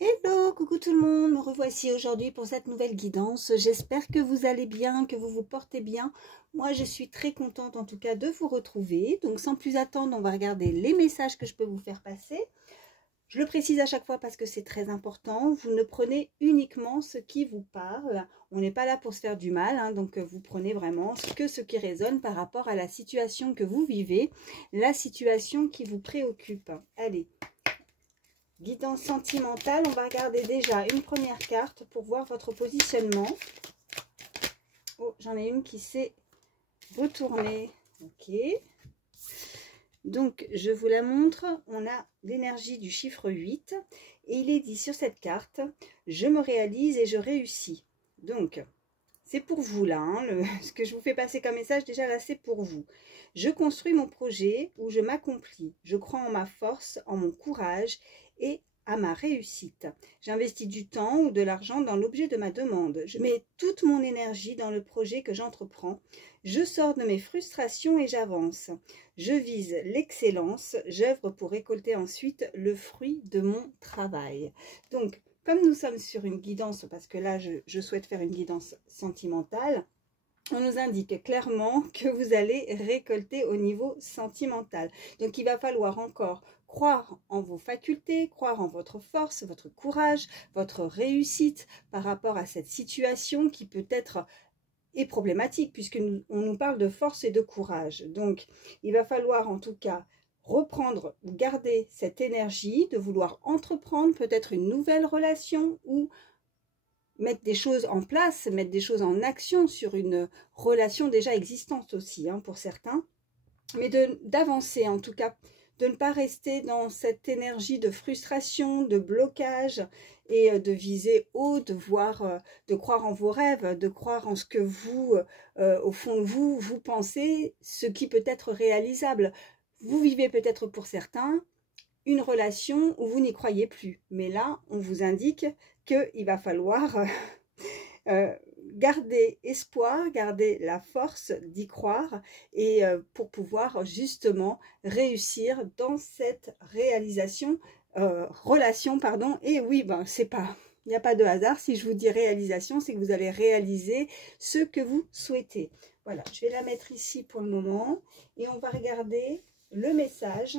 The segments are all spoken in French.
Hello, coucou tout le monde, me revoici aujourd'hui pour cette nouvelle guidance. J'espère que vous allez bien, que vous vous portez bien. Moi, je suis très contente en tout cas de vous retrouver. Donc sans plus attendre, on va regarder les messages que je peux vous faire passer. Je le précise à chaque fois parce que c'est très important. Vous ne prenez uniquement ce qui vous parle. On n'est pas là pour se faire du mal, hein, donc vous prenez vraiment ce qui résonne par rapport à la situation que vous vivez, la situation qui vous préoccupe. Allez. Guidance sentimentale, on va regarder déjà une première carte pour voir votre positionnement. Oh, j'en ai une qui s'est retournée. Ok. Donc, je vous la montre. On a l'énergie du chiffre 8. Et il est dit sur cette carte, je me réalise et je réussis. Donc, c'est pour vous là. Hein, ce que je vous fais passer comme message, déjà là, c'est pour vous. Je construis mon projet où je m'accomplis. Je crois en ma force, en mon courage et à ma réussite. J'investis du temps ou de l'argent dans l'objet de ma demande. Je mets toute mon énergie dans le projet que j'entreprends. Je sors de mes frustrations et j'avance. Je vise l'excellence. J'œuvre pour récolter ensuite le fruit de mon travail. Donc, comme nous sommes sur une guidance, parce que là, je souhaite faire une guidance sentimentale, on nous indique clairement que vous allez récolter au niveau sentimental. Donc, il va falloir encore croire en vos facultés, croire en votre force, votre courage, votre réussite par rapport à cette situation qui peut être est problématique puisqu'on nous parle de force et de courage. Donc, il va falloir en tout cas reprendre ou garder cette énergie de vouloir entreprendre peut-être une nouvelle relation ou mettre des choses en place, mettre des choses en action sur une relation déjà existante aussi, hein, pour certains, mais d'avancer en tout cas, de ne pas rester dans cette énergie de frustration, de blocage et de viser haut, de voir, de croire en vos rêves, de croire en ce que vous, au fond de vous, vous pensez, ce qui peut être réalisable. Vous vivez peut-être pour certains une relation où vous n'y croyez plus. Mais là, on vous indique qu'il va falloir garder espoir, garder la force d'y croire et pour pouvoir justement réussir dans cette relation, pardon. Et oui, ben c'est pas, il n'y a pas de hasard. Si je vous dis réalisation, c'est que vous allez réaliser ce que vous souhaitez. Voilà, je vais la mettre ici pour le moment et on va regarder le message.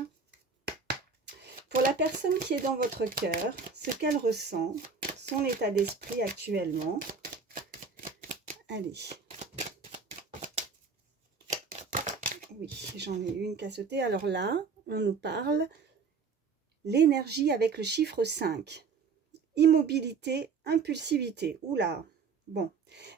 Pour la personne qui est dans votre cœur, ce qu'elle ressent, son état d'esprit actuellement. Allez. Oui, j'en ai une qui a sauté. Alors là, on nous parle l'énergie avec le chiffre 5. Immobilité, impulsivité. Oula. Bon,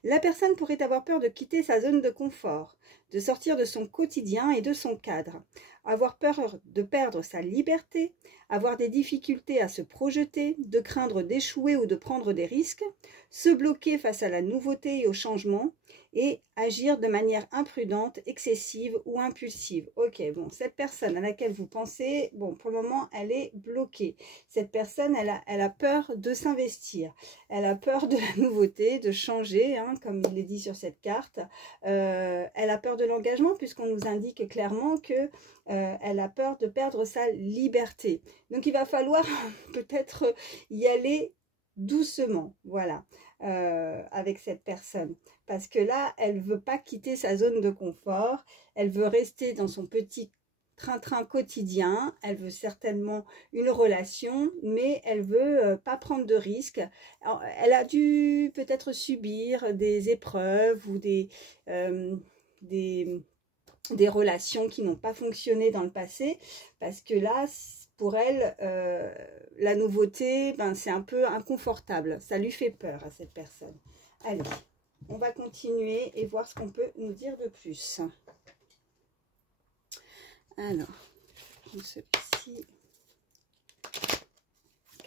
la personne pourrait avoir peur de quitter sa zone de confort, de sortir de son quotidien et de son cadre, avoir peur de perdre sa liberté, avoir des difficultés à se projeter, de craindre d'échouer ou de prendre des risques, se bloquer face à la nouveauté et au changement et agir de manière imprudente, excessive ou impulsive. Ok, bon, cette personne à laquelle vous pensez, bon, pour le moment, elle est bloquée. Cette personne, elle a peur de s'investir, elle a peur de la nouveauté, de changer, hein, comme il est dit sur cette carte. Elle a peur de l'engagement puisqu'on nous indique clairement que elle a peur de perdre sa liberté. Donc, il va falloir peut-être y aller doucement, voilà, avec cette personne. Parce que là, elle ne veut pas quitter sa zone de confort, elle veut rester dans son petit train-train quotidien, elle veut certainement une relation, mais elle veut pas prendre de risques. Alors, elle a dû peut-être subir des épreuves ou des relations qui n'ont pas fonctionné dans le passé, parce que là, pour elle, la nouveauté, ben, c'est un peu inconfortable, ça lui fait peur à cette personne. Allez, on va continuer et voir ce qu'on peut nous dire de plus. Alors, celui-ci,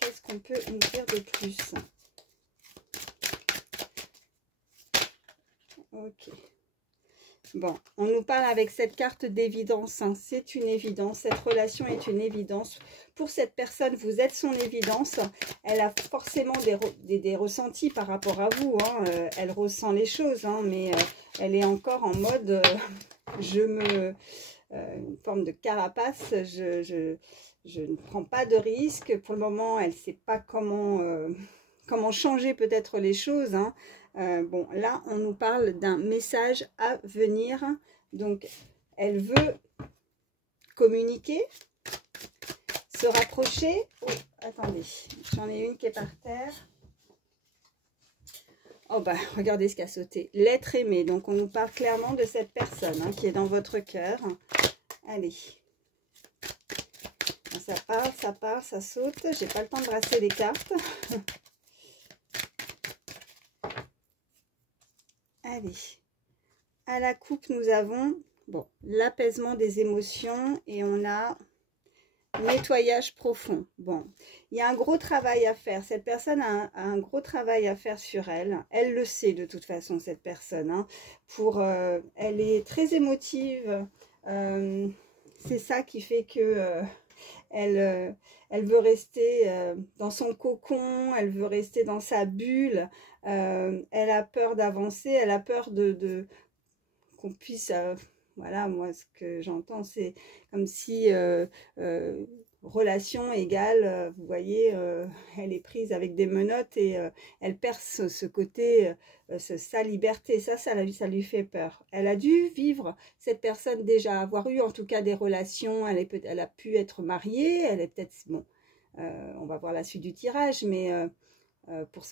qu'est-ce qu'on peut nous dire de plus? Ok. Bon, on nous parle avec cette carte d'évidence, hein. C'est une évidence, cette relation est une évidence. Pour cette personne, vous êtes son évidence. Elle a forcément des ressentis par rapport à vous, hein. Elle ressent les choses, hein, mais elle est encore en mode une forme de carapace. je ne prends pas de risque. Pour le moment, elle ne sait pas comment changer peut-être les choses, hein. Bon, là, on nous parle d'un message à venir. Donc, elle veut communiquer, se rapprocher. Oh, attendez, j'en ai une qui est par terre. Oh bah, regardez ce qui a sauté. L'être aimé. Donc, on nous parle clairement de cette personne, hein, qui est dans votre cœur. Allez. Ça part, ça saute. J'ai pas le temps de brasser les cartes. Allez. À la coupe, nous avons bon, l'apaisement des émotions et on a nettoyage profond. Bon, il y a un gros travail à faire. Cette personne a un gros travail à faire sur elle. Elle le sait de toute façon, cette personne, hein. Elle est très émotive. C'est ça qui fait que elle veut rester dans son cocon, elle veut rester dans sa bulle. Elle a peur d'avancer, elle a peur qu'on puisse... voilà, moi, ce que j'entends, c'est comme si relation égale, vous voyez, elle est prise avec des menottes et elle perd ce côté, sa liberté. Ça lui fait peur. Elle a dû vivre, cette personne, déjà avoir eu en tout cas des relations. Elle a pu être mariée, elle est peut-être... Bon, on va voir la suite du tirage, mais pour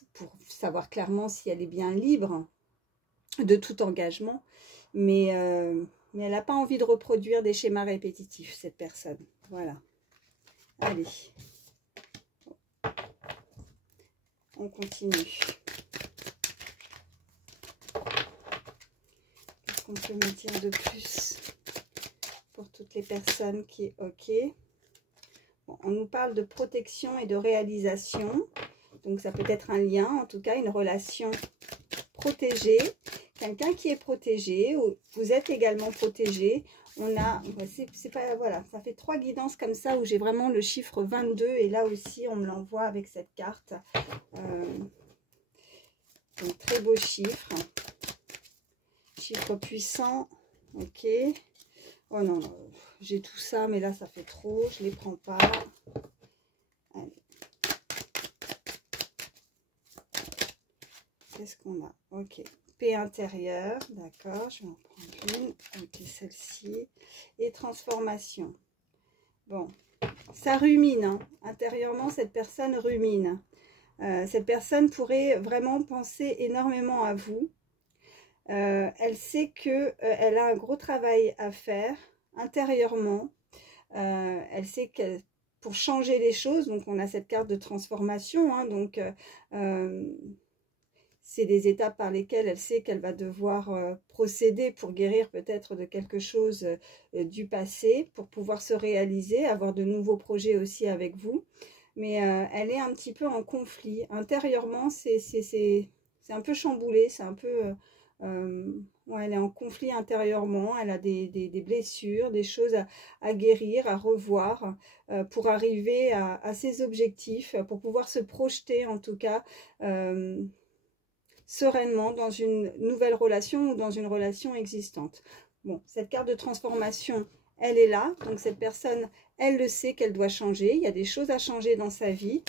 savoir clairement si elle est bien libre de tout engagement. Mais elle n'a pas envie de reproduire des schémas répétitifs, cette personne. Voilà. Allez. On continue. Qu'est-ce qu'on peut me dire de plus pour toutes les personnes qui est OK? Bon, on nous parle de protection et de réalisation. Donc, ça peut être un lien, en tout cas, une relation protégée. Quelqu'un qui est protégé, ou vous êtes également protégé. On a, c'est pas, voilà, ça fait 3 guidances comme ça où j'ai vraiment le chiffre 22 et là aussi on me l'envoie avec cette carte. Donc très beau chiffre. Chiffre puissant, ok. Oh non, j'ai tout ça mais là ça fait trop, je les prends pas. Allez. Qu'est-ce qu'on a? Ok. Paix intérieure, d'accord, je vais en prendre une, ok, celle-ci, et transformation. Bon, ça rumine, hein. Intérieurement, cette personne rumine. Cette personne pourrait vraiment penser énormément à vous. Elle sait que elle a un gros travail à faire intérieurement. Elle sait que pour changer les choses, donc on a cette carte de transformation, hein, donc c'est des étapes par lesquelles elle sait qu'elle va devoir procéder pour guérir peut-être de quelque chose du passé, pour pouvoir se réaliser, avoir de nouveaux projets aussi avec vous. Mais elle est un petit peu en conflit. Intérieurement, c'est un peu chamboulé, c'est un peu... ouais, elle est en conflit intérieurement, elle a des blessures, des choses à guérir, à revoir, pour arriver à ses objectifs, pour pouvoir se projeter en tout cas... sereinement dans une nouvelle relation ou dans une relation existante. Bon, cette carte de transformation, elle est là. Donc, cette personne, elle le sait qu'elle doit changer. Il y a des choses à changer dans sa vie.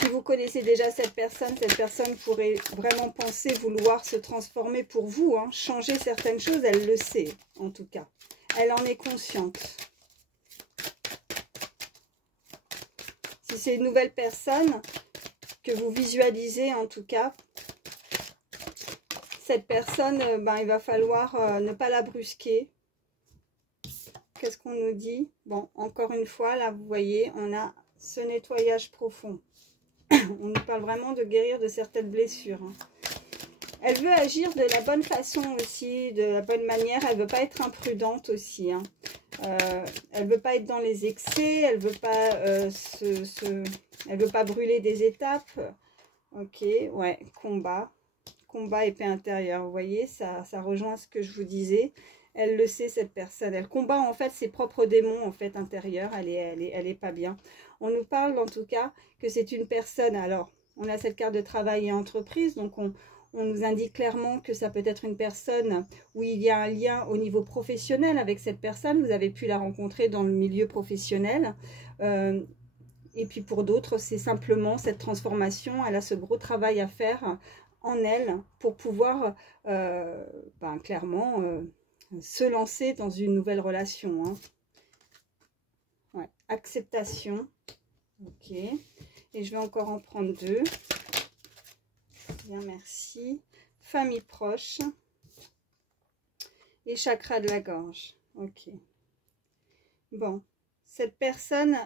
Si vous connaissez déjà cette personne pourrait vraiment penser vouloir se transformer pour vous, hein, changer certaines choses. Elle le sait, en tout cas. Elle en est consciente. Si c'est une nouvelle personne... que vous visualisez en tout cas, cette personne, il va falloir ne pas la brusquer. Qu'est-ce qu'on nous dit? Bon, encore une fois, là, vous voyez, on a ce nettoyage profond. On nous parle vraiment de guérir de certaines blessures, hein. Elle veut agir de la bonne façon aussi, de la bonne manière. Elle ne veut pas être imprudente aussi, hein. Elle ne veut pas être dans les excès, elle ne veut pas elle veut pas brûler des étapes. Ok, ouais, combat et paix intérieure. Vous voyez, ça rejoint ce que je vous disais. Elle le sait, cette personne. Elle combat en fait ses propres démons en fait intérieurs. Elle est pas bien. On nous parle en tout cas que c'est une personne. Alors, on a cette carte de travail et entreprise, donc on nous indique clairement que ça peut être une personne où il y a un lien au niveau professionnel avec cette personne. Vous avez pu la rencontrer dans le milieu professionnel. Et puis pour d'autres, c'est simplement cette transformation. Elle a ce gros travail à faire en elle pour pouvoir clairement se lancer dans une nouvelle relation. Hein. Ouais. Acceptation. Ok. Et je vais encore en prendre deux. Bien, merci. Famille proche. Et chakra de la gorge. Ok. Bon. Cette personne...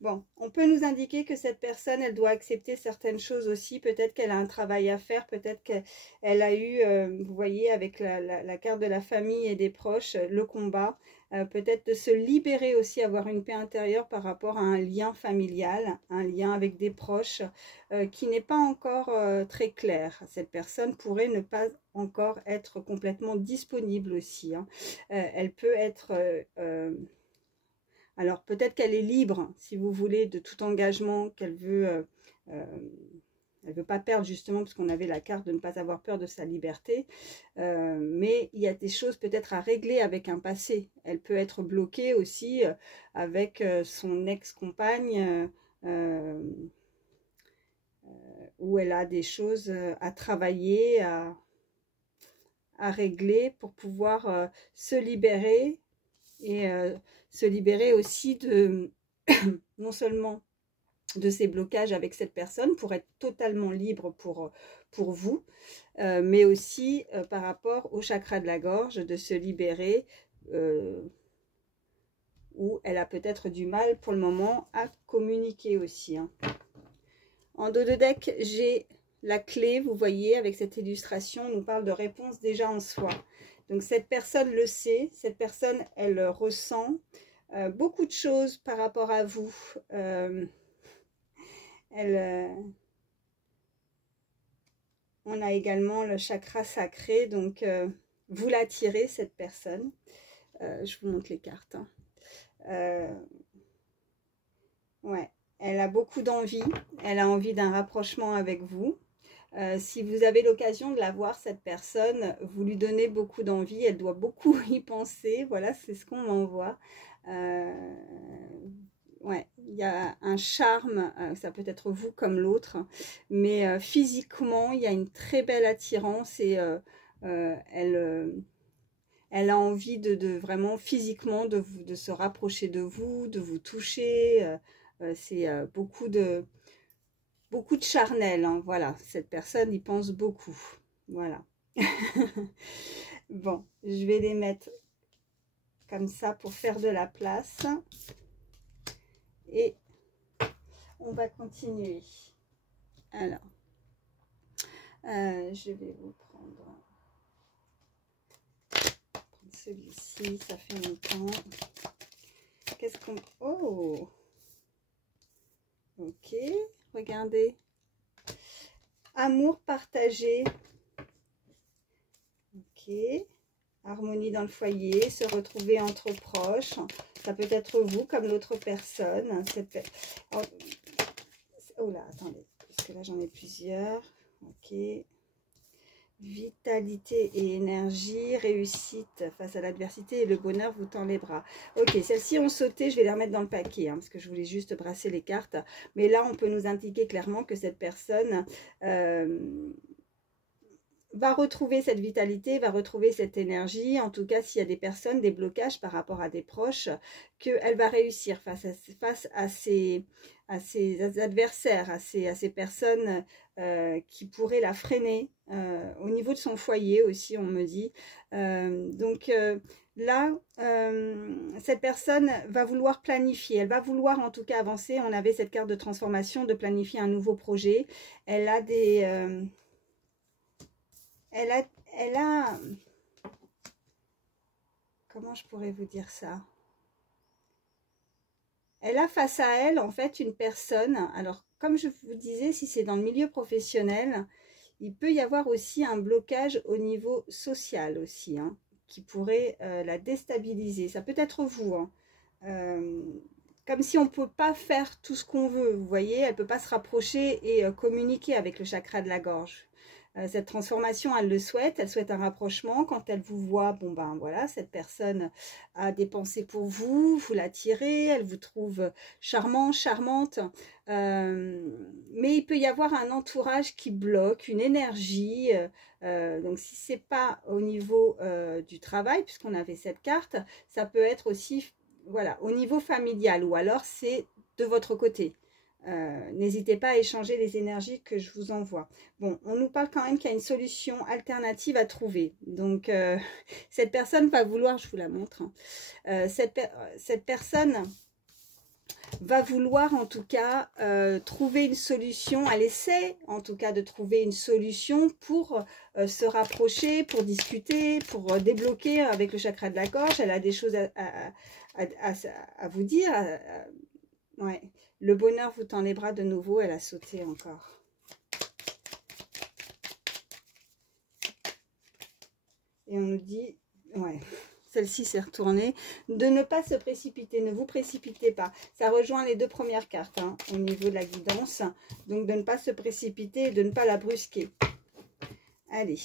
bon, on peut nous indiquer que cette personne, elle doit accepter certaines choses aussi. Peut-être qu'elle a un travail à faire. Peut-être qu'elle a eu, vous voyez, avec la carte de la famille et des proches, le combat. Peut-être de se libérer aussi, avoir une paix intérieure par rapport à un lien familial, un lien avec des proches qui n'est pas encore très clair. Cette personne pourrait ne pas encore être complètement disponible aussi. Hein. Elle peut être... alors peut-être qu'elle est libre, si vous voulez, de tout engagement qu'elle veut... elle ne veut pas perdre justement parce qu'on avait la carte de ne pas avoir peur de sa liberté. Mais il y a des choses peut-être à régler avec un passé. Elle peut être bloquée aussi avec son ex-compagne où elle a des choses à travailler, à régler pour pouvoir se libérer et se libérer aussi de non seulement de ces blocages avec cette personne pour être totalement libre pour vous, mais aussi par rapport au chakra de la gorge, de se libérer où elle a peut-être du mal pour le moment à communiquer aussi. Hein. En dos de deck, j'ai la clé, vous voyez, avec cette illustration, on nous parle de réponse déjà en soi. Donc cette personne le sait, cette personne, elle ressent beaucoup de choses par rapport à vous. On a également le chakra sacré, donc vous l'attirez, cette personne. Je vous montre les cartes. Hein. Ouais, elle a beaucoup d'envie, elle a envie d'un rapprochement avec vous. Si vous avez l'occasion de la voir, cette personne, vous lui donnez beaucoup d'envie, elle doit beaucoup y penser, voilà, c'est ce qu'on m'envoie. Ouais, il y a un charme, ça peut être vous comme l'autre, mais physiquement, il y a une très belle attirance et elle a envie de vraiment physiquement de se rapprocher de vous toucher. C'est beaucoup de charnel, hein, voilà, cette personne y pense beaucoup, voilà. Bon, je vais les mettre comme ça pour faire de la place. Et on va continuer. Alors, je vais vous prendre celui-ci, ça fait longtemps. Qu'est-ce qu'on... Oh! Ok, regardez. Amour partagé. Ok. Harmonie dans le foyer, se retrouver entre proches. Ça peut être vous comme l'autre personne. Oh là, attendez, parce que là j'en ai plusieurs. Ok. Vitalité et énergie, réussite face à l'adversité et le bonheur vous tend les bras. Ok, celles-ci ont sauté, je vais les remettre dans le paquet, hein, parce que je voulais juste brasser les cartes. Mais là, on peut nous indiquer clairement que cette personne va retrouver cette vitalité, va retrouver cette énergie. En tout cas, s'il y a des personnes, des blocages par rapport à des proches, qu'elle va réussir face à ses adversaires, à ces personnes qui pourraient la freiner. Au niveau de son foyer aussi, on me dit. Là, cette personne va vouloir planifier, elle va vouloir en tout cas avancer. On avait cette carte de transformation, de planifier un nouveau projet. Elle a des... Elle a... Comment je pourrais vous dire ça? Elle a face à elle, en fait, une personne. Alors, comme je vous disais, si c'est dans le milieu professionnel, il peut y avoir aussi un blocage au niveau social aussi, hein, qui pourrait la déstabiliser. Ça peut être vous, hein. comme si on ne peut pas faire tout ce qu'on veut, vous voyez, elle ne peut pas se rapprocher et communiquer avec le chakra de la gorge. Cette transformation, elle le souhaite, elle souhaite un rapprochement. Quand elle vous voit, bon ben voilà, cette personne a des pensées pour vous, vous l'attirez, elle vous trouve charmant, charmante. Mais il peut y avoir un entourage qui bloque, une énergie. Donc si c'est pas au niveau du travail, puisqu'on avait cette carte, ça peut être aussi voilà, au niveau familial, ou alors c'est de votre côté. N'hésitez pas à échanger les énergies que je vous envoie. Bon, on nous parle quand même qu'il y a une solution alternative à trouver. Donc, cette personne va vouloir, je vous la montre, hein, cette personne va vouloir en tout cas trouver une solution. Elle essaie en tout cas de trouver une solution pour se rapprocher, pour discuter, pour débloquer avec le chakra de la gorge. Elle a des choses à vous dire. Ouais. Le bonheur vous tend les bras de nouveau, elle a sauté encore. Et on nous dit, ouais, celle-ci s'est retournée, de ne pas se précipiter, ne vous précipitez pas. Ça rejoint les deux premières cartes hein, au niveau de la guidance. Donc de ne pas se précipiter et de ne pas la brusquer. Allez,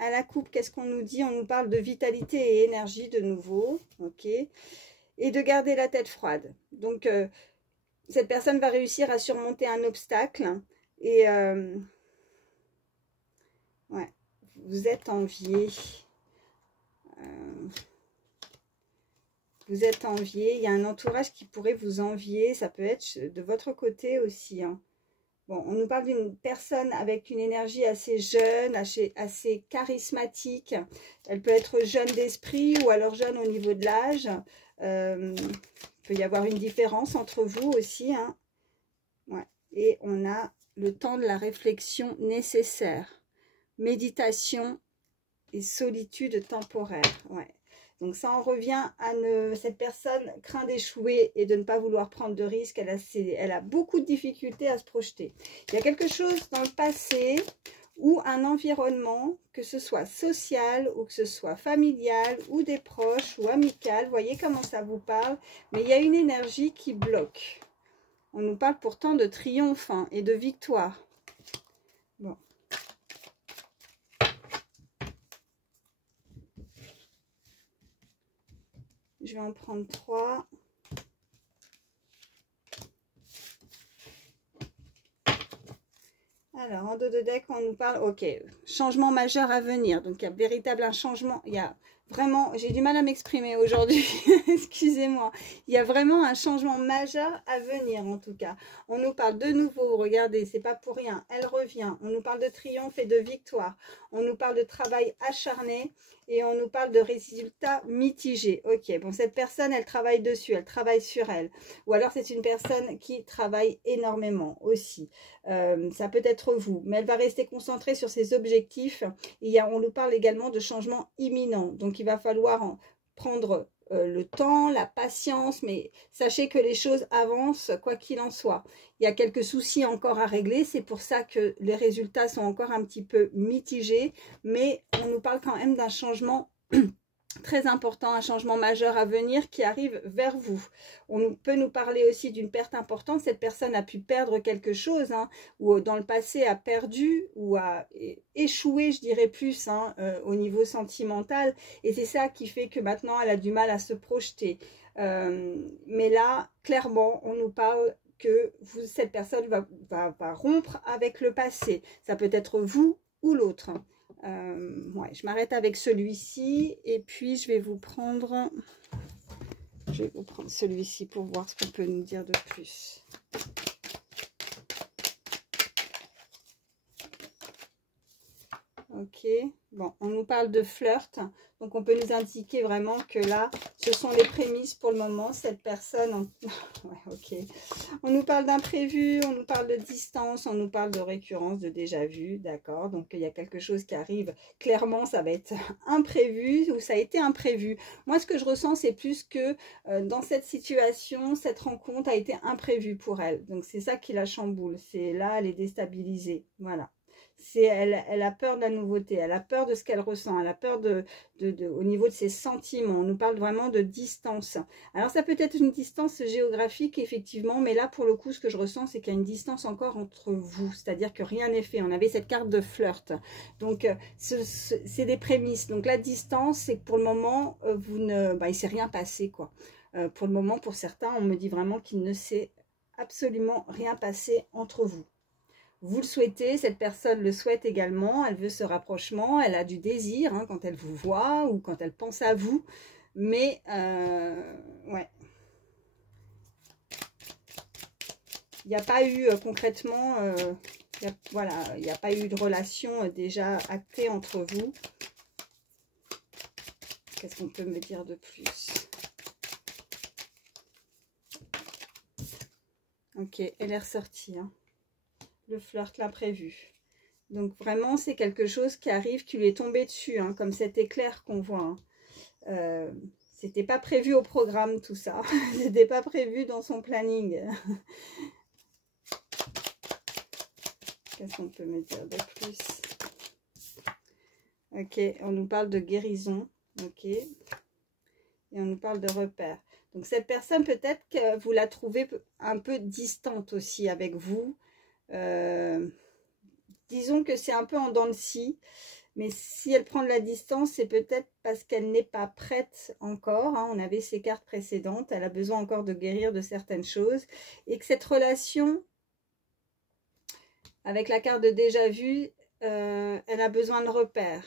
à la coupe, qu'est-ce qu'on nous dit? On nous parle de vitalité et énergie de nouveau, ok. Et de garder la tête froide. Donc, cette personne va réussir à surmonter un obstacle et ouais, vous êtes envié. Vous êtes envié. Il y a un entourage qui pourrait vous envier. Ça peut être de votre côté aussi. Hein. Bon, on nous parle d'une personne avec une énergie assez jeune, assez charismatique. Elle peut être jeune d'esprit ou alors jeune au niveau de l'âge. Il peut y avoir une différence entre vous aussi. Hein. Ouais. Et on a le temps de la réflexion nécessaire. Méditation et solitude temporaire. Ouais. Donc ça en revient à cette personne craint d'échouer et de ne pas vouloir prendre de risques. Elle a beaucoup de difficultés à se projeter. Il y a quelque chose dans le passé ou un environnement, que ce soit social ou que ce soit familial ou des proches ou amical. Vous voyez comment ça vous parle, mais il y a une énergie qui bloque. On nous parle pourtant de triomphe hein, et de victoire. Bon. Je vais en prendre 3. Alors, en dos de deck, on nous parle, ok, changement majeur à venir. Donc, il y a véritable un changement. Il y a vraiment, j'ai du mal à m'exprimer aujourd'hui, excusez-moi. Il y a vraiment un changement majeur à venir, en tout cas. On nous parle de nouveau, regardez, c'est pas pour rien, elle revient. On nous parle de triomphe et de victoire. On nous parle de travail acharné et on nous parle de résultats mitigés. Ok, bon, cette personne, elle travaille dessus, elle travaille sur elle. Ou alors, c'est une personne qui travaille énormément aussi. Ça peut être vous, mais elle va rester concentrée sur ses objectifs. Et on nous parle également de changements imminents. Donc, il va falloir prendre le temps, la patience, mais sachez que les choses avancent quoi qu'il en soit. Il y a quelques soucis encore à régler, c'est pour ça que les résultats sont encore un petit peu mitigés, mais on nous parle quand même d'un changement très important, un changement majeur à venir qui arrive vers vous. On peut nous parler aussi d'une perte importante. Cette personne a pu perdre quelque chose, hein, ou dans le passé a perdu ou a échoué, je dirais plus, hein, au niveau sentimental. Et c'est ça qui fait que maintenant, elle a du mal à se projeter. Mais là, clairement, on nous parle que cette personne va rompre avec le passé. Ça peut être vous ou l'autre. Ouais, je m'arrête avec celui-ci et puis je vais vous prendre celui-ci pour voir ce qu'on peut nous dire de plus. Ok, bon, on nous parle de flirt, donc on peut nous indiquer vraiment que là, ce sont les prémices pour le moment. Cette personne, ouais, ok. On nous parle d'imprévu, on nous parle de distance, on nous parle de récurrence, de déjà vu, d'accord. Donc il y a quelque chose qui arrive, clairement ça va être imprévu ou ça a été imprévu. Moi ce que je ressens c'est plus que dans cette situation, cette rencontre a été imprévue pour elle. Donc c'est ça qui la chamboule, c'est là elle est déstabilisée, voilà. Elle a peur de la nouveauté, elle a peur de ce qu'elle ressent, elle a peur au niveau de ses sentiments. On nous parle vraiment de distance. Alors ça peut être une distance géographique, effectivement, mais là, pour le coup, ce que je ressens, c'est qu'il y a une distance encore entre vous, c'est-à-dire que rien n'est fait. On avait cette carte de flirt. Donc, c'est des prémices. Donc, la distance, c'est que pour le moment, il ne s'est rien passé, quoi. Pour le moment, pour certains, on me dit vraiment qu'il ne s'est absolument rien passé entre vous. Vous le souhaitez, cette personne le souhaite également, elle veut ce rapprochement, elle a du désir hein, quand elle vous voit ou quand elle pense à vous, mais ouais. Il n'y a pas eu concrètement, voilà, il n'y a pas eu de relation déjà actée entre vous. Qu'est-ce qu'on peut me dire de plus? Ok, elle est ressortie, hein. Le flirt l'imprévu. Donc vraiment, c'est quelque chose qui arrive, qui lui est tombé dessus, hein, comme cet éclair qu'on voit. Hein. C'était pas prévu au programme tout ça. C'était pas prévu dans son planning. Qu'est-ce qu'on peut me dire de plus? Ok, on nous parle de guérison. Ok. Et on nous parle de repères. Donc cette personne, peut-être que vous la trouvez un peu distante aussi avec vous. Disons que c'est un peu en dents de scie, mais si elle prend de la distance, c'est peut-être parce qu'elle n'est pas prête encore. Hein. On avait ses cartes précédentes, elle a besoin encore de guérir de certaines choses. Et que cette relation, avec la carte de déjà vu, elle a besoin de repères.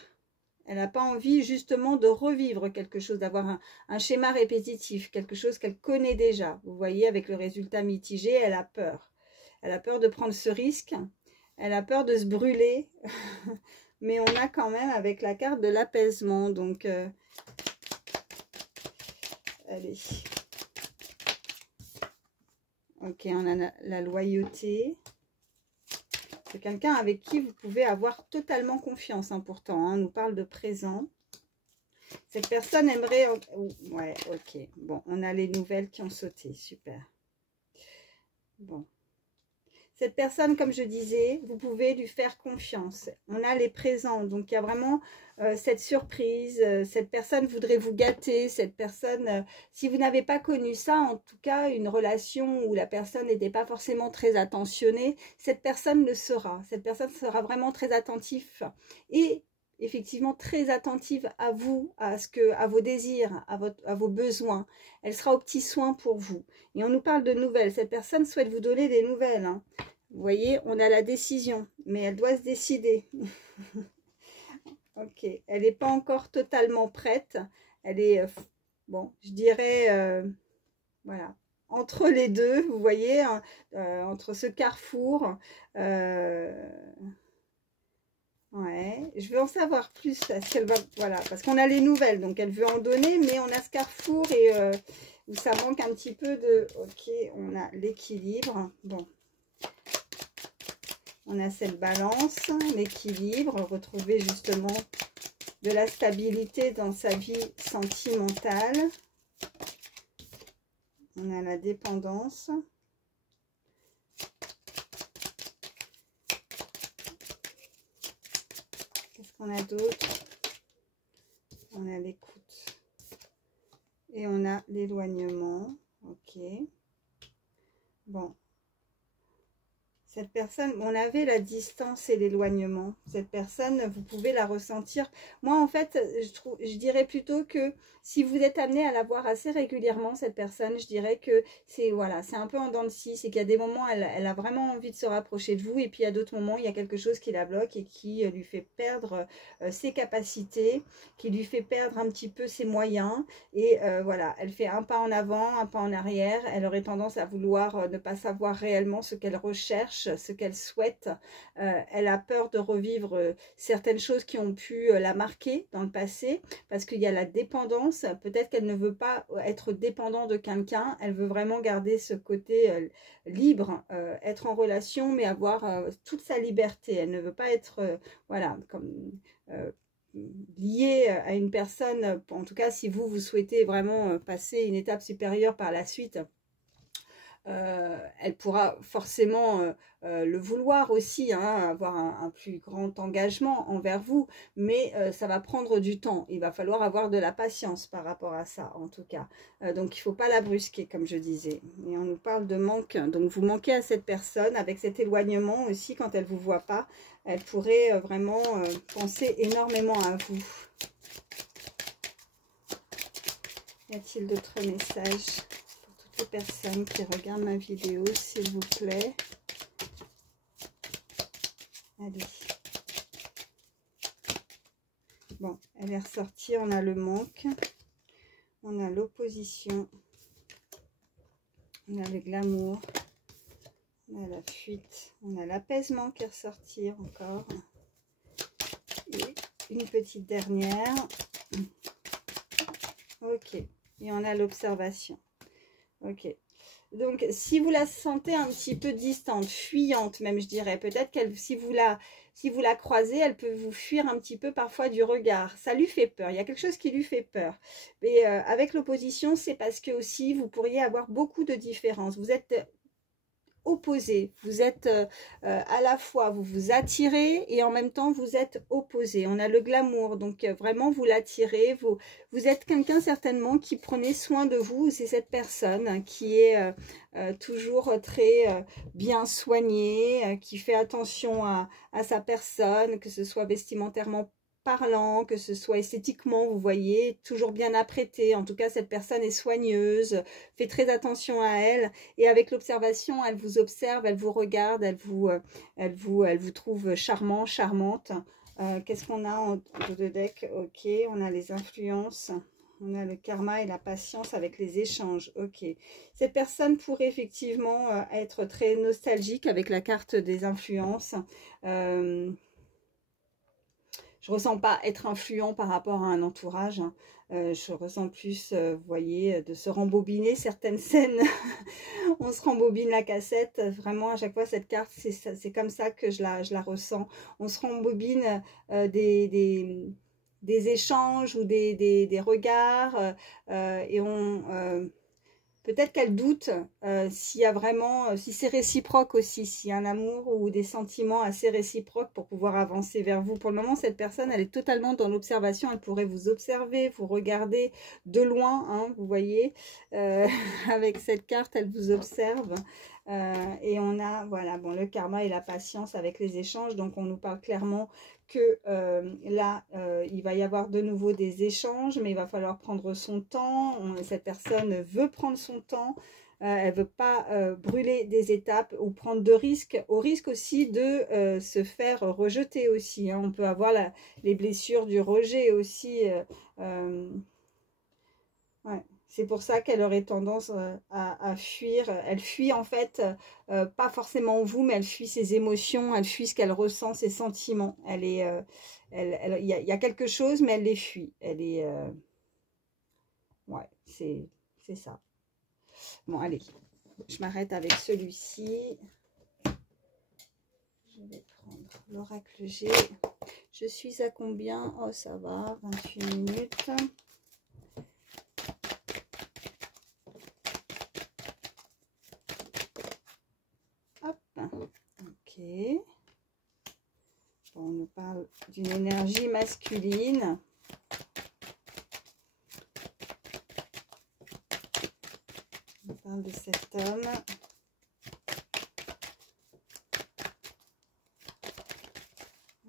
Elle n'a pas envie justement de revivre quelque chose, d'avoir un schéma répétitif, quelque chose qu'elle connaît déjà. Vous voyez, avec le résultat mitigé, elle a peur. Elle a peur de prendre ce risque. Elle a peur de se brûler, mais on a quand même avec la carte de l'apaisement. Donc, allez. Ok, on a la loyauté. C'est quelqu'un avec qui vous pouvez avoir totalement confiance, hein, pourtant. Hein, on nous parle de présent. Cette personne aimerait... Ouais, ok. Bon, on a les nouvelles qui ont sauté. Super. Bon. Cette personne, comme je disais, vous pouvez lui faire confiance. On a les présents, donc il y a vraiment cette surprise. Cette personne voudrait vous gâter. Cette personne, si vous n'avez pas connu ça, en tout cas, une relation où la personne n'était pas forcément très attentionnée, cette personne le sera. Cette personne sera vraiment très attentive et effectivement très attentive à vous, à vos désirs, à vos besoins. Elle sera aux petits soins pour vous. Et on nous parle de nouvelles. Cette personne souhaite vous donner des nouvelles. Hein. Vous voyez, on a la décision, mais elle doit se décider. Ok, elle n'est pas encore totalement prête. Elle est, bon, je dirais, voilà, entre les deux, vous voyez, entre ce carrefour. Ouais, je veux en savoir plus. Est-ce qu'elle va, voilà, parce qu'on a les nouvelles, donc elle veut en donner, mais on a ce carrefour et où ça manque un petit peu de. Ok, on a l'équilibre. Bon. On a cette balance, l'équilibre, retrouver justement de la stabilité dans sa vie sentimentale. On a la dépendance. Qu'est-ce qu'on a d'autre? On a l'écoute. Et on a l'éloignement. Ok. Bon. Cette personne, on avait la distance et l'éloignement. Cette personne, vous pouvez la ressentir. Moi, en fait, je dirais plutôt que si vous êtes amené à la voir assez régulièrement, cette personne, je dirais que c'est voilà, c'est un peu en dents de scie. C'est qu'il y a des moments, elle a vraiment envie de se rapprocher de vous. Et puis, il y a d'autres moments, il y a quelque chose qui la bloque et qui lui fait perdre ses capacités, qui lui fait perdre un petit peu ses moyens. Et voilà, elle fait un pas en avant, un pas en arrière. Elle aurait tendance à vouloir ne pas savoir réellement ce qu'elle recherche, ce qu'elle souhaite. Elle a peur de revivre certaines choses qui ont pu la marquer dans le passé, parce qu'il y a la dépendance. Peut-être qu'elle ne veut pas être dépendant de quelqu'un, elle veut vraiment garder ce côté libre, être en relation, mais avoir toute sa liberté. Elle ne veut pas être, voilà, comme... liée à une personne, en tout cas si vous souhaitez vraiment passer une étape supérieure par la suite, elle pourra forcément le vouloir aussi, hein, avoir un plus grand engagement envers vous, mais ça va prendre du temps. Il va falloir avoir de la patience par rapport à ça, en tout cas. Donc, il ne faut pas la brusquer, comme je disais. Et on nous parle de manque. Donc, vous manquez à cette personne. Avec cet éloignement aussi, quand elle ne vous voit pas, elle pourrait vraiment penser énormément à vous. Y a-t-il d'autres messages pour toutes les personnes qui regardent ma vidéo, s'il vous plaît? Allez. Bon, elle est ressortie. On a le manque. On a l'opposition. On a le glamour. On a la fuite. On a l'apaisement qui est ressorti encore. Et une petite dernière. Ok. Et on a l'observation. Ok. Donc, si vous la sentez un petit peu distante, fuyante même, je dirais, peut-être qu'elle, si vous la croisez, elle peut vous fuir un petit peu parfois du regard. Ça lui fait peur. Il y a quelque chose qui lui fait peur. Mais avec l'opposition, c'est parce que aussi, vous pourriez avoir beaucoup de différences. Vous êtes opposés. Vous êtes à la fois, vous vous attirez et en même temps, vous êtes opposés. On a le glamour, donc vraiment, vous l'attirez. Vous êtes quelqu'un certainement qui prenait soin de vous. C'est cette personne qui est toujours très bien soignée, qui fait attention à sa personne, que ce soit vestimentairement parlant, que ce soit esthétiquement, vous voyez, toujours bien apprêtée. En tout cas, cette personne est soigneuse, fait très attention à elle. Et avec l'observation, elle vous observe, elle vous regarde, elle vous trouve charmant, charmante. Qu'est-ce qu'on a en de deck? Ok, on a les influences. On a le karma et la patience avec les échanges. Ok. Cette personne pourrait effectivement être très nostalgique avec la carte des influences. Je ressens pas être influent par rapport à un entourage. Hein. Je ressens plus, vous voyez, de se rembobiner certaines scènes. On se rembobine la cassette. Vraiment, à chaque fois, cette carte, c'est comme ça que je la ressens. On se rembobine des échanges ou des regards. Et on... peut-être qu'elle doute s'il y a vraiment, si c'est réciproque aussi, s'il y a un amour ou des sentiments assez réciproques pour pouvoir avancer vers vous. Pour le moment, cette personne, elle est totalement dans l'observation. Elle pourrait vous observer, vous regarder de loin, hein, vous voyez. Avec cette carte, elle vous observe. Et on a, voilà, bon, le karma et la patience avec les échanges. Donc, on nous parle clairement que là, il va y avoir de nouveau des échanges, mais il va falloir prendre son temps. Cette personne veut prendre son temps. Elle ne veut pas brûler des étapes ou prendre de risques, au risque aussi de se faire rejeter aussi. Hein. On peut avoir les blessures du rejet aussi. Ouais. C'est pour ça qu'elle aurait tendance à fuir. Elle fuit en fait, pas forcément vous, mais elle fuit ses émotions, elle fuit ce qu'elle ressent, ses sentiments. Elle est, il y a quelque chose, mais elle les fuit. Elle est, ouais, c'est ça. Bon, allez, je m'arrête avec celui-ci. Je vais prendre l'oracle G. Je suis à combien? Oh, ça va, 28 minutes. Ok. Bon, on nous parle d'une énergie masculine. On parle de cet homme.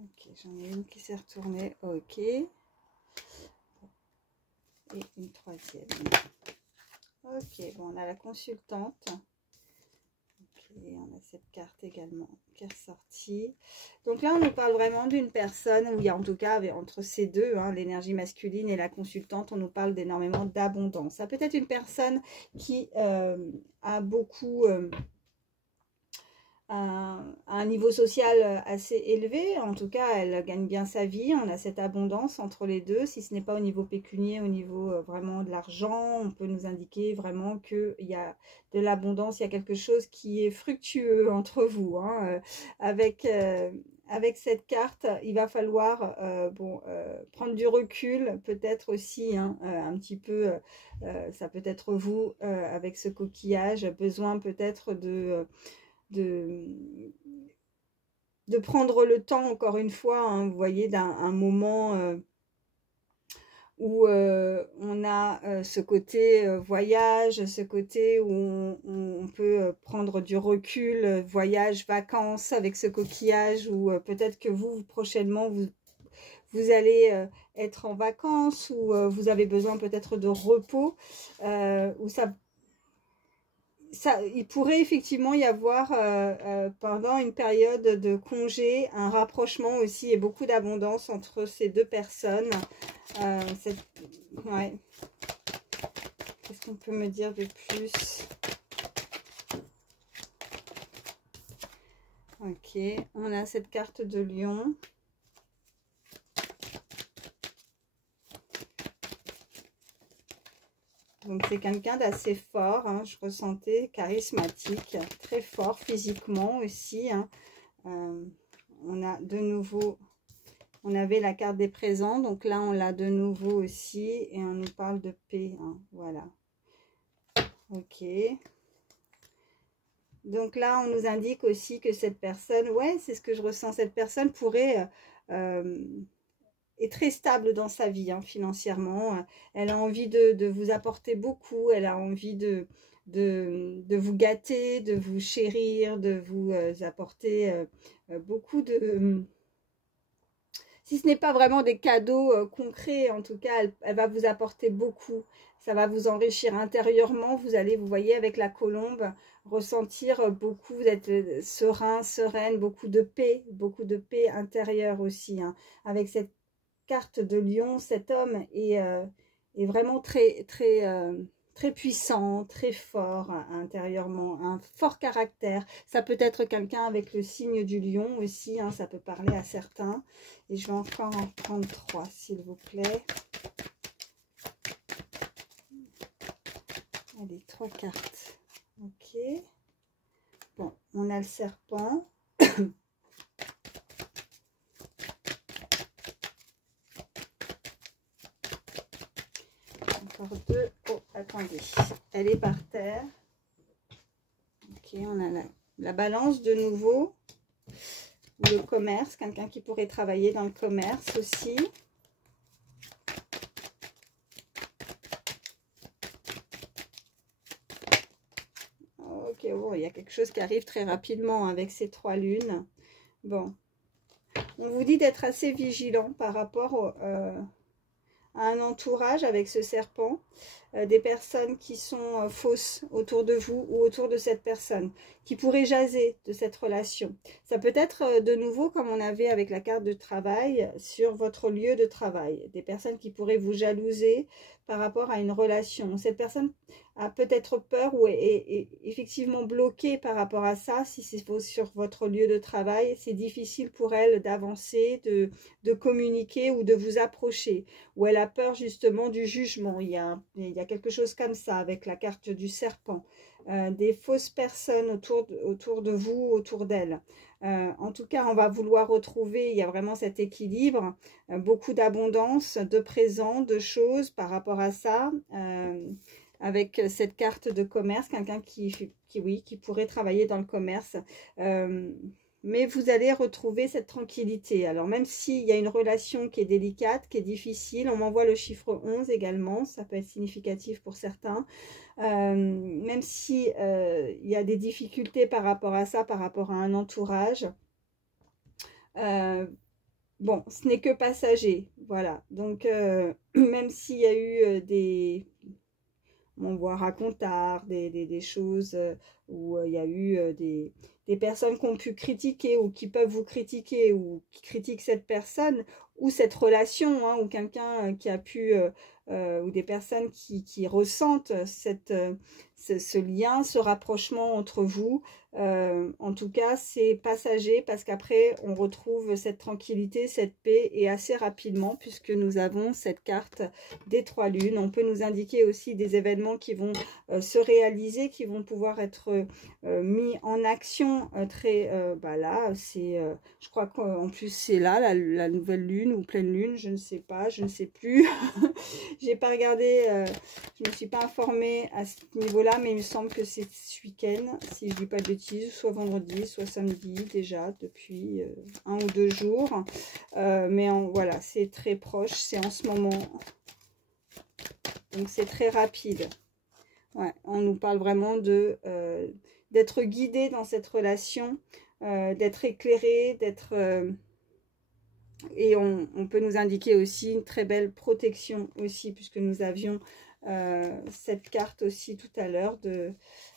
Ok, j'en ai une qui s'est retournée. Ok. Et une troisième. Ok, bon, on a la consultante. Et on a cette carte également qui est ressortie. Donc là, on nous parle vraiment d'une personne où il y a en tout cas, entre ces deux, hein, l'énergie masculine et la consultante, on nous parle d'énormément d'abondance. Ça peut être une personne qui a beaucoup... un niveau social assez élevé, en tout cas elle gagne bien sa vie, on a cette abondance entre les deux, si ce n'est pas au niveau pécunier, au niveau vraiment de l'argent, on peut nous indiquer vraiment qu'il y a de l'abondance, il y a quelque chose qui est fructueux entre vous, hein, avec avec cette carte, il va falloir prendre du recul, peut-être aussi, hein, un petit peu, ça peut être vous, avec ce coquillage, besoin peut-être de, de prendre le temps, encore une fois, hein, vous voyez, d'un moment où on a ce côté voyage, ce côté où on peut prendre du recul, voyage, vacances avec ce coquillage, ou peut-être que vous, prochainement, vous allez être en vacances, ou vous avez besoin peut-être de repos, ou il pourrait effectivement y avoir pendant une période de congé un rapprochement aussi et beaucoup d'abondance entre ces deux personnes. Ouais. Qu'est-ce qu'on peut me dire de plus? Ok, on a cette carte de lion. Donc c'est quelqu'un d'assez fort, hein, je ressentais, charismatique, très fort physiquement aussi, hein. On a de nouveau, on avait la carte des présents, donc là on l'a de nouveau aussi, et on nous parle de paix, hein, voilà. Ok. Donc là on nous indique aussi que cette personne, ouais, c'est ce que je ressens, cette personne pourrait... est très stable dans sa vie, hein, financièrement. Elle a envie de vous apporter beaucoup, elle a envie de vous gâter, de vous chérir, de vous apporter beaucoup de... si ce n'est pas vraiment des cadeaux concrets, en tout cas, elle va vous apporter beaucoup. Ça va vous enrichir intérieurement. Vous allez, vous voyez, avec la colombe, ressentir beaucoup, vous êtes serein, sereine, beaucoup de paix intérieure aussi, hein, avec cette carte de lion. Cet homme est vraiment très puissant, très fort intérieurement, un fort caractère. Ça peut être quelqu'un avec le signe du lion aussi, hein, ça peut parler à certains. Et je vais encore en prendre 3, s'il vous plaît. Allez, 3 cartes. Ok. Bon, on a le serpent. Encore 2. Oh, attendez. Elle est par terre. Ok, on a la balance de nouveau. Ou le commerce. Quelqu'un qui pourrait travailler dans le commerce aussi. Ok, bon, il y a quelque chose qui arrive très rapidement avec ces 3 lunes. Bon. On vous dit d'être assez vigilant par rapport à un entourage avec ce serpent, des personnes qui sont fausses autour de vous ou autour de cette personne, qui pourraient jaser de cette relation. Ça peut être de nouveau, comme on avait avec la carte de travail, sur votre lieu de travail. Des personnes qui pourraient vous jalouser par rapport à une relation. Cette personne a peut-être peur ou est effectivement bloquée par rapport à ça. Si c'est sur votre lieu de travail, c'est difficile pour elle d'avancer, de communiquer ou de vous approcher. Ou elle a peur justement du jugement. Il y a quelque chose comme ça avec la carte du serpent. Des fausses personnes autour de vous, autour d'elle. En tout cas, on va vouloir retrouver, il y a vraiment cet équilibre, beaucoup d'abondance, de présents, de choses par rapport à ça, avec cette carte de commerce, quelqu'un qui pourrait travailler dans le commerce. Mais vous allez retrouver cette tranquillité. Alors, même s'il y a une relation qui est délicate, qui est difficile, on m'envoie le chiffre 11 également, ça peut être significatif pour certains. Même si il y a des difficultés par rapport à ça, par rapport à un entourage, bon, ce n'est que passager, voilà. Donc, même s'il y a eu on voit racontard, des choses où il y a eu des personnes qui ont pu critiquer ou qui peuvent vous critiquer ou qui critiquent cette personne ou cette relation, hein, ou quelqu'un qui a pu ou des personnes qui ressentent ce lien, ce rapprochement entre vous. En tout cas, c'est passager parce qu'après, on retrouve cette tranquillité, cette paix et assez rapidement puisque nous avons cette carte des 3 lunes. On peut nous indiquer aussi des événements qui vont se réaliser, qui vont pouvoir être mis en action là, c'est, je crois qu'en plus c'est là, la nouvelle lune ou pleine lune, je ne sais pas, je ne sais plus. J'ai pas regardé, je me suis pas informée à ce niveau-là, mais il me semble que c'est ce week-end, si je dis pas de bêtises, soit vendredi, soit samedi déjà, depuis 1 ou 2 jours. Voilà, c'est très proche, c'est en ce moment. Donc c'est très rapide. Ouais, on nous parle vraiment d'être guidé dans cette relation, d'être éclairé, d'être... et on peut nous indiquer aussi une très belle protection aussi, puisque nous avions cette carte aussi tout à l'heure.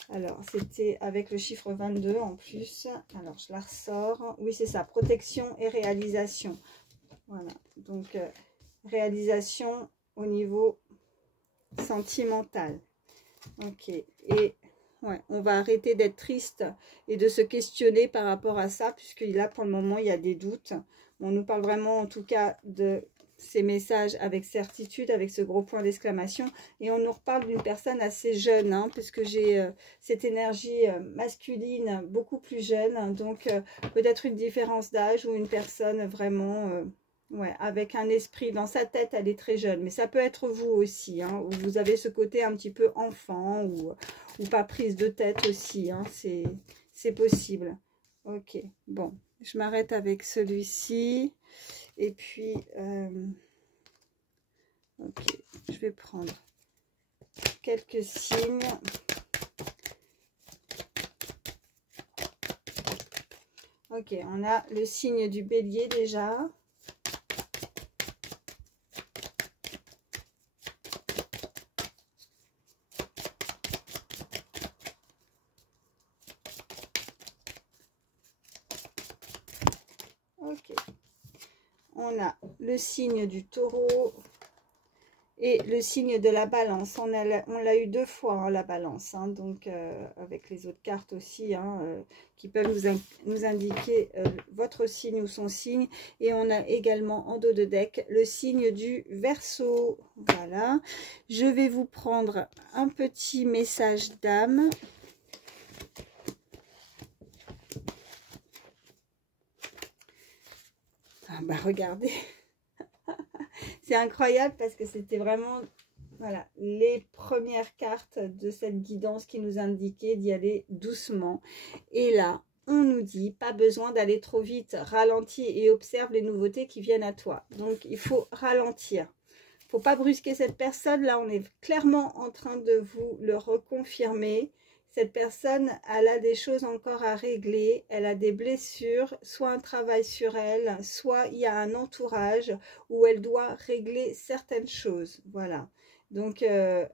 Alors, c'était avec le chiffre 22 en plus. Alors, je la ressors. Oui, c'est ça, protection et réalisation. Voilà, donc réalisation au niveau sentimental. Ok, et ouais, on va arrêter d'être triste et de se questionner par rapport à ça, puisque là, pour le moment, il y a des doutes. On nous parle vraiment, en tout cas, de ces messages avec certitude, avec ce gros point d'exclamation. Et on nous reparle d'une personne assez jeune, hein, puisque j'ai cette énergie masculine beaucoup plus jeune. Donc, peut-être une différence d'âge ou une personne vraiment... ouais, avec un esprit dans sa tête, elle est très jeune. Mais ça peut être vous aussi, hein, où vous avez ce côté un petit peu enfant ou pas prise de tête aussi. Hein, c'est possible. Ok, bon, je m'arrête avec celui-ci. Et puis, ok, je vais prendre quelques signes. Ok, on a le signe du bélier déjà. Ok, on a le signe du taureau et le signe de la balance. On l'a eu 2 fois, hein, la balance, hein, donc avec les autres cartes aussi, hein, qui peuvent nous indiquer votre signe ou son signe. Et on a également en dos de deck le signe du Verseau. Voilà, je vais vous prendre un petit message d'âme. Ah bah regardez, c'est incroyable parce que c'était vraiment, voilà, les premières cartes de cette guidance qui nous indiquaient d'y aller doucement. Et là, on nous dit, pas besoin d'aller trop vite, ralentis et observe les nouveautés qui viennent à toi. Donc, il faut ralentir. Il ne faut pas brusquer cette personne. Là, on est clairement en train de vous le reconfirmer. Cette personne, elle a des choses encore à régler, elle a des blessures, soit un travail sur elle, soit il y a un entourage où elle doit régler certaines choses. Voilà. Donc, elle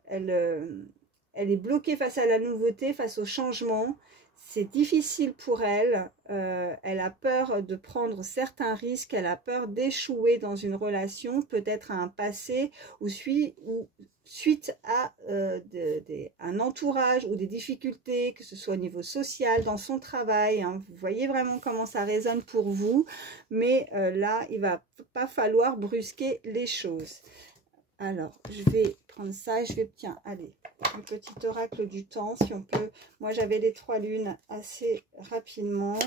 est bloquée face à la nouveauté, face au changement. C'est difficile pour elle. Elle a peur de prendre certains risques, elle a peur d'échouer dans une relation, peut-être à un passé ou suite à un entourage ou des difficultés, que ce soit au niveau social, dans son travail. Hein. Vous voyez vraiment comment ça résonne pour vous. Mais là, il ne va pas falloir brusquer les choses. Alors, je vais prendre ça et je vais... Tiens, allez, le petit oracle du temps, si on peut. Moi, j'avais les 3 lunes assez rapidement.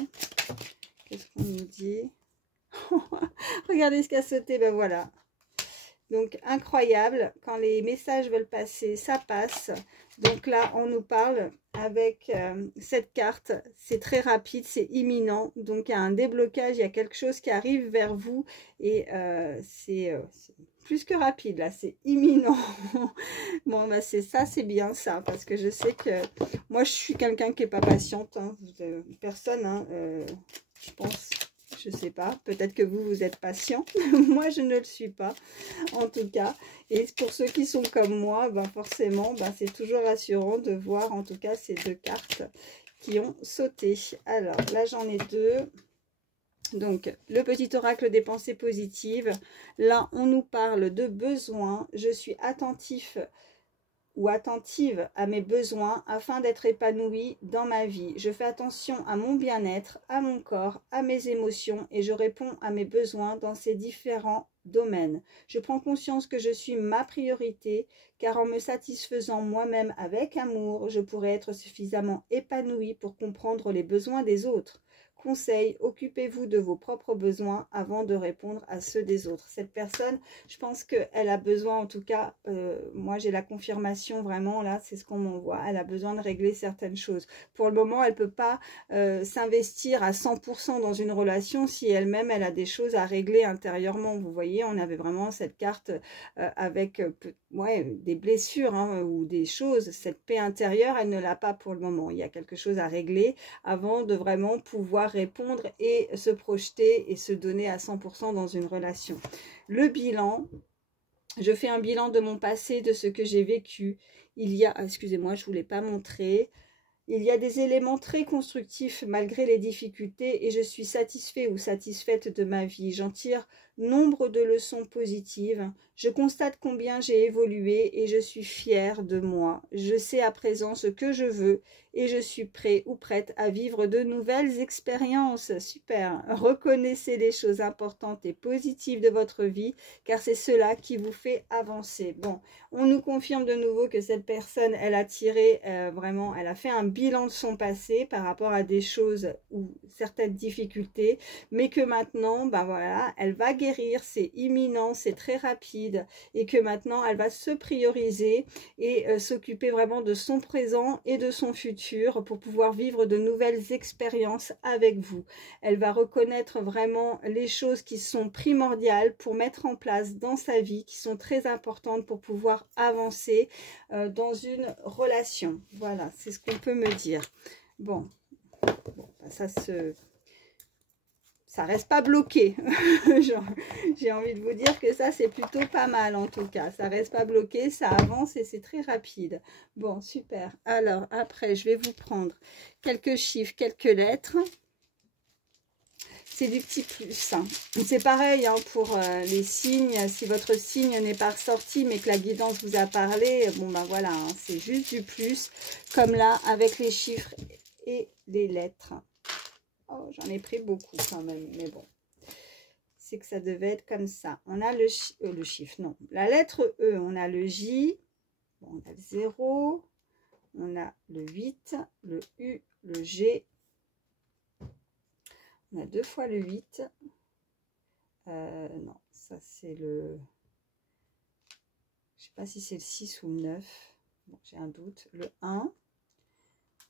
Qu'est-ce qu'on nous dit? Regardez ce qu'a sauté, ben voilà. Donc, incroyable, quand les messages veulent passer, ça passe. Donc là, on nous parle avec cette carte, c'est très rapide, c'est imminent. Donc, il y a un déblocage, il y a quelque chose qui arrive vers vous. Et c'est plus que rapide, là, c'est imminent. Bon, bah c'est ça, c'est bien ça, parce que je sais que moi, je suis quelqu'un qui n'est pas patiente. Hein, personne, hein, je pense... Je ne sais pas, peut-être que vous êtes patient. Moi, je ne le suis pas, en tout cas. Et pour ceux qui sont comme moi, ben forcément, ben c'est toujours rassurant de voir, en tout cas, ces 2 cartes qui ont sauté. Alors, là, j'en ai 2. Donc, le petit oracle des pensées positives. Là, on nous parle de besoins. Je suis attentif ou attentive à mes besoins afin d'être épanouie dans ma vie. Je fais attention à mon bien-être, à mon corps, à mes émotions et je réponds à mes besoins dans ces différents domaines. Je prends conscience que je suis ma priorité car en me satisfaisant moi-même avec amour, je pourrai être suffisamment épanouie pour comprendre les besoins des autres. Conseil, occupez-vous de vos propres besoins avant de répondre à ceux des autres. Cette personne, je pense qu'elle a besoin, en tout cas, moi j'ai la confirmation vraiment, là, c'est ce qu'on m'envoie. Elle a besoin de régler certaines choses. Pour le moment, elle ne peut pas s'investir à 100% dans une relation si elle-même, elle a des choses à régler intérieurement. Vous voyez, on avait vraiment cette carte avec des blessures hein, ou des choses. Cette paix intérieure, elle ne l'a pas pour le moment. Il y a quelque chose à régler avant de vraiment pouvoir répondre et se projeter et se donner à 100% dans une relation. Le bilan, je fais un bilan de mon passé, de ce que j'ai vécu. Il y a, excusez-moi, je ne vous l'ai pas montré. Il y a des éléments très constructifs malgré les difficultés et je suis satisfait ou satisfaite de ma vie. J'en tire nombre de leçons positives. Je constate combien j'ai évolué et je suis fière de moi. Je sais à présent ce que je veux et je suis prêt ou prête à vivre de nouvelles expériences. Super. Reconnaissez les choses importantes et positives de votre vie car c'est cela qui vous fait avancer. Bon, on nous confirme de nouveau que cette personne, elle a tiré vraiment, elle a fait un bilan de son passé par rapport à des choses ou certaines difficultés, mais que maintenant, ben voilà, elle va guérir, c'est imminent, c'est très rapide, et que maintenant, elle va se prioriser et s'occuper vraiment de son présent et de son futur pour pouvoir vivre de nouvelles expériences avec vous. Elle va reconnaître vraiment les choses qui sont primordiales pour mettre en place dans sa vie, qui sont très importantes pour pouvoir avancer dans une relation. Voilà, c'est ce qu'on peut me dire. Bon ça reste pas bloqué. J'ai envie de vous dire que ça, c'est plutôt pas mal en tout cas. Ça reste pas bloqué, ça avance et c'est très rapide. Bon, super. Alors, après, je vais vous prendre quelques chiffres, quelques lettres. C'est du petit plus. Hein. C'est pareil hein, pour les signes. Si votre signe n'est pas ressorti, mais que la guidance vous a parlé, bon ben voilà, hein, c'est juste du plus. Comme là, avec les chiffres et les lettres. Oh, j'en ai pris beaucoup quand même, mais bon. C'est que ça devait être comme ça. On a le chiffre, non. La lettre E, on a le J, bon, on a le 0, on a le 8, le U, le G. On a 2 fois le 8. Non, ça c'est le... Je sais pas si c'est le 6 ou le 9. Bon, j'ai un doute. Le 1.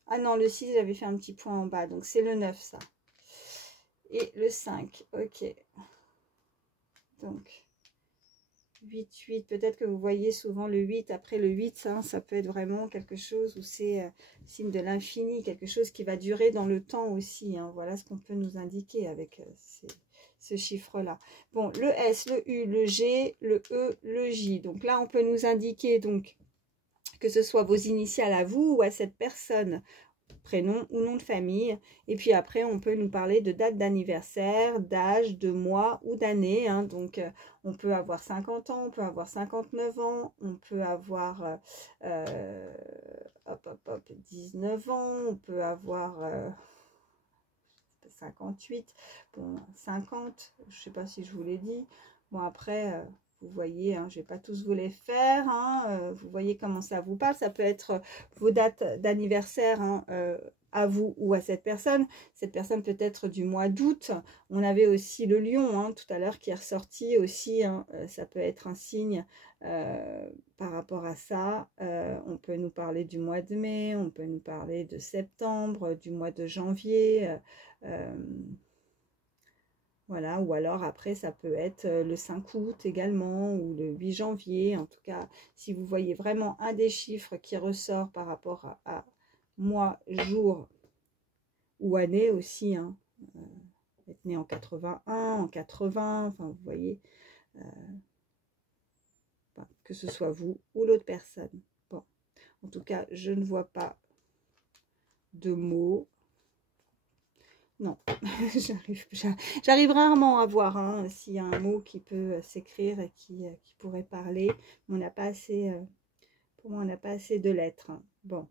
Ah non, le 6, j'avais fait un petit point en bas. Donc, c'est le 9, ça. Et le 5. Ok. Donc, 8, 8. Peut-être que vous voyez souvent le 8. Après le 8, hein, ça peut être vraiment quelque chose où c'est signe de l'infini. Quelque chose qui va durer dans le temps aussi. Hein. Voilà ce qu'on peut nous indiquer avec ce chiffre-là. Bon, le S, le U, le G, le E, le J. Donc là, on peut nous indiquer donc que ce soit vos initiales à vous ou à cette personne, prénom ou nom de famille. Et puis après, on peut nous parler de date d'anniversaire, d'âge, de mois ou d'année. Hein. Donc, on peut avoir 50 ans, on peut avoir 59 ans, on peut avoir 19 ans, on peut avoir 58, bon, 50, je ne sais pas si je vous l'ai dit. Bon, après... vous voyez, hein, je ne vais pas tous vous les faire. Hein, vous voyez comment ça vous parle. Ça peut être vos dates d'anniversaire hein, à vous ou à cette personne. Cette personne peut être du mois d'août. On avait aussi le lion hein, tout à l'heure qui est ressorti aussi. Hein, ça peut être un signe par rapport à ça. On peut nous parler du mois de mai. On peut nous parler de septembre, du mois de janvier. Voilà, ou alors après ça peut être le 5 août également ou le 8 janvier. En tout cas, si vous voyez vraiment un des chiffres qui ressort par rapport à mois, jour ou année aussi. Hein, être né en 81, en 80, enfin vous voyez, que ce soit vous ou l'autre personne. Bon, en tout cas, je ne vois pas de mots. non, j'arrive rarement à voir hein, s'il y a un mot qui peut s'écrire et qui pourrait parler. On n'a pas assez, pour moi, on n'a pas assez de lettres. Bon.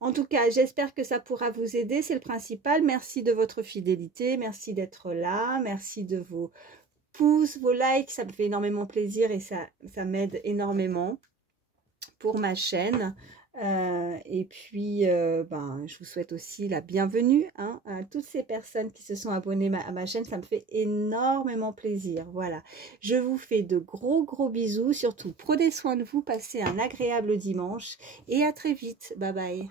En tout cas, j'espère que ça pourra vous aider, c'est le principal. Merci de votre fidélité, merci d'être là, merci de vos pouces, vos likes, ça me fait énormément plaisir et ça m'aide énormément pour ma chaîne. Et puis, je vous souhaite aussi la bienvenue hein, à toutes ces personnes qui se sont abonnées à ma chaîne. Ça me fait énormément plaisir. Voilà, je vous fais de gros bisous. Surtout, prenez soin de vous, passez un agréable dimanche et à très vite. Bye bye.